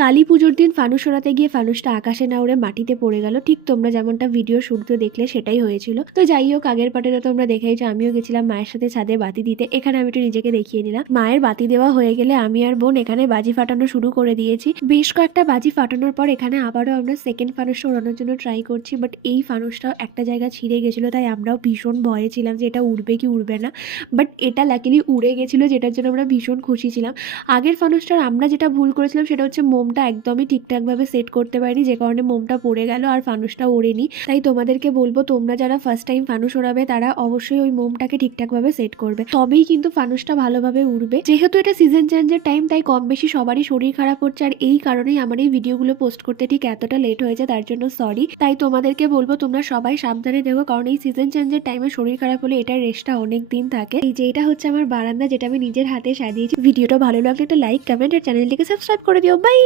কালী পুজোর দিন ফানুস ওড়াতে গিয়ে ফানুসটা আকাশে না উড়ে মাটিতে পড়ে গেল। ঠিক তোমরা যেমনটা ভিডিও শুরুতে দেখলে সেটাই হয়েছিল। তো যাই হোক, আগের পাটে তো তোমরা দেখেইছো আমিও গেছিলাম মায়ের সাথে ছাদে বাতি দিতে। এখানে আমি একটু নিজেকে দেখিয়ে নিলাম। মায়ের বাতি দেওয়া হয়ে গেলে আমি আর বোন এখানে বাজি ফাটানো শুরু করে দিয়েছি। বেশ কয়েকটা বাজি ফাটানোর পর এখানে আবারও আমরা সেকেন্ড ফানুসটা ওড়ানোর জন্য ট্রাই করছি, বাট এই ফানুসটাও একটা জায়গা ছিঁড়ে গেছিলো, তাই আমরাও ভীষণ ভয়ে ছিলাম যে এটা উড়বে কি উড়বে না। বাট এটা লাকিলি উড়ে গেছিলো, যেটার জন্য আমরা ভীষণ খুশি ছিলাম। আগের ফানুসটার আমরা যেটা ভুল করেছিলাম সেটা হচ্ছে মোমটা একদমই ঠিকঠাকভাবে সেট করতে পারিনি, যে কারণে মোমটা পড়ে গেল আর ফানুসটা ওড়েনি। তাই তোমাদেরকে বলবো, তোমরা যারা ফার্স্ট টাইম ফানুস ওড়াবে তারা অবশ্যই ওই মোমটাকে ঠিকঠাকভাবে সেট করবে, তবেই কিন্তু ফানুসটা ভালোভাবে উড়বে। যেহেতু এটা সিজন চেঞ্জের টাইম, তাই কম বেশি সবারই শরীর খারাপ হচ্ছে, আর এই কারণেই আমার এই ভিডিওগুলো পোস্ট করতে ঠিক এতটা লেট হয়েছে, তার জন্য সরি। তাই তোমাদেরকে বলবো তোমরা সবাই সাবধানে দেখো, কারণ এই সিজন চেঞ্জের টাইমে শরীর খারাপ হলে এটার রেস্টটা অনেক দিন থাকে। এই যে এটা হচ্ছে আমার বারান্দা, যেটা আমি নিজের হাতে সাজিয়েছি। ভিডিওটা ভালো লাগলে একটা লাইক, কমেন্ট আর চ্যানেলটিকে সাবস্ক্রাইব করে দিও। বাই।